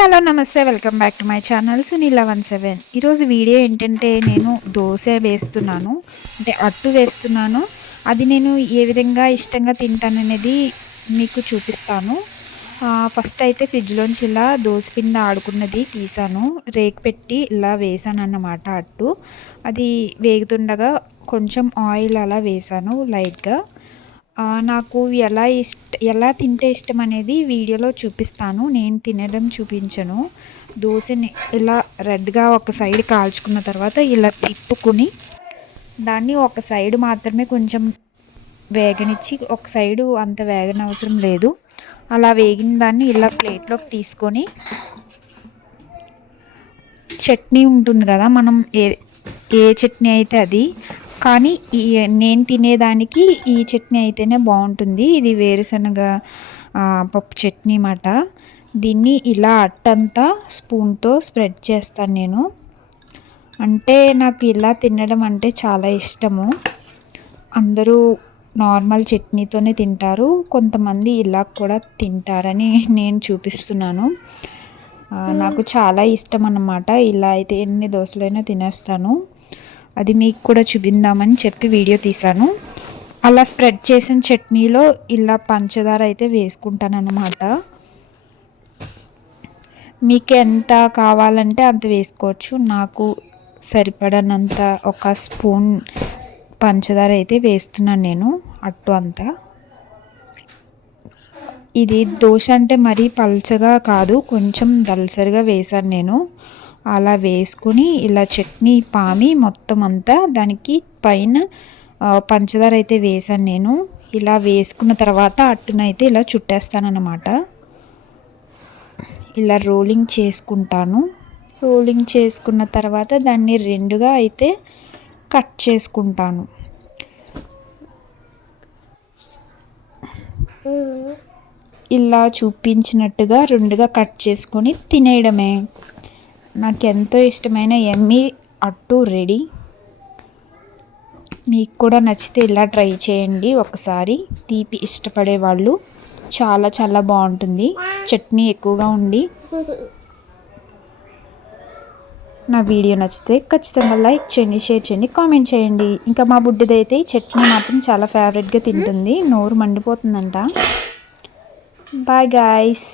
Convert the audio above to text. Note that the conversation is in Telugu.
హలో నమస్తే. Welcome back to my channel Sunila one seven. ఈరోజు వీడియో ఏంటంటే నేను దోశ వేస్తున్నాను. అంటే అట్టు వేస్తున్నాను. అది నేను ఏ విధంగా ఇష్టంగా తింటాననేది మీకు చూపిస్తాను. ఫస్ట్ అయితే ఫ్రిడ్జ్లోంచి ఇలా దోశ పిండి ఆడుకున్నది తీసాను. రేక్ పెట్టి ఇలా వేసాను అన్నమాట అట్టు. అది వేగుతుండగా కొంచెం ఆయిల్ అలా వేసాను లైట్గా. నాకు ఎలా ఇష్ట ఎలా తింటే ఇష్టం అనేది వీడియోలో చూపిస్తాను. నేను తినడం చూపించను. దోశని ఇలా రెడ్గా ఒక సైడ్ కాల్చుకున్న తర్వాత ఇలా తిప్పుకుని దాన్ని ఒక సైడ్ మాత్రమే కొంచెం వేగనిచ్చి ఒక సైడు అంత వేగనవసరం లేదు. అలా వేగిన దాన్ని ఇలా ప్లేట్లోకి తీసుకొని చట్నీ ఉంటుంది కదా మనం ఏ ఏ చట్నీ అయితే అది కానీ ఈ నేను తినేదానికి ఈ చట్నీ అయితేనే బాగుంటుంది. ఇది వేరుశనగ పప్పు చట్నీ మాట. దీన్ని ఇలా అట్టంతా స్పూన్తో స్ప్రెడ్ చేస్తాను నేను. అంటే నాకు ఇలా తినడం అంటే చాలా ఇష్టము. అందరూ నార్మల్ చట్నీతోనే తింటారు. కొంతమంది ఇలా కూడా తింటారని నేను చూపిస్తున్నాను. నాకు చాలా ఇష్టం అన్నమాట. ఇలా అయితే ఎన్ని దోశలైనా తినేస్తాను. అది మీకు కూడా చూపిందామని చెప్పి వీడియో తీశాను. అలా స్ప్రెడ్ చేసిన చట్నీలో ఇలా పంచదార అయితే వేసుకుంటాను అన్నమాట మీకు ఎంత కావాలంటే అంత వేసుకోవచ్చు. నాకు సరిపడనంత ఒక స్పూన్ పంచదార అయితే వేస్తున్నాను నేను అట్టు అంతా. ఇది దోశ అంటే మరీ పల్చగా కాదు కొంచెం దల్సరిగా వేశాను నేను. అలా వేసుకుని ఇలా చట్నీ పామి మొత్తం అంతా దానికి పైన పంచదార అయితే వేసాను నేను. ఇలా వేసుకున్న తర్వాత అట్టునైతే ఇలా చుట్టేస్తానన్నమాట. ఇలా రోలింగ్ చేసుకుంటాను. రోలింగ్ చేసుకున్న తర్వాత దాన్ని రెండుగా అయితే కట్ చేసుకుంటాను. ఇలా చూపించినట్టుగా రెండుగా కట్ చేసుకొని తినేయడమే. నాకు ఎంతో ఇష్టమైన ఎమ్మీ అట్టు రెడీ. మీకు కూడా నచ్చితే ఇలా ట్రై చేయండి. ఒకసారి తీపి ఇష్టపడే వాళ్ళు చాలా చాలా బాగుంటుంది. చట్నీ ఎక్కువగా ఉండి నా వీడియో నచ్చితే ఖచ్చితంగా లైక్ చేయండి షేర్ చేయండి కామెంట్ చేయండి. ఇంకా మా బుడ్డిదైతే చట్నీ మాత్రం చాలా ఫేవరెట్గా తింటుంది. నోరు మండిపోతుందంట. Bye guys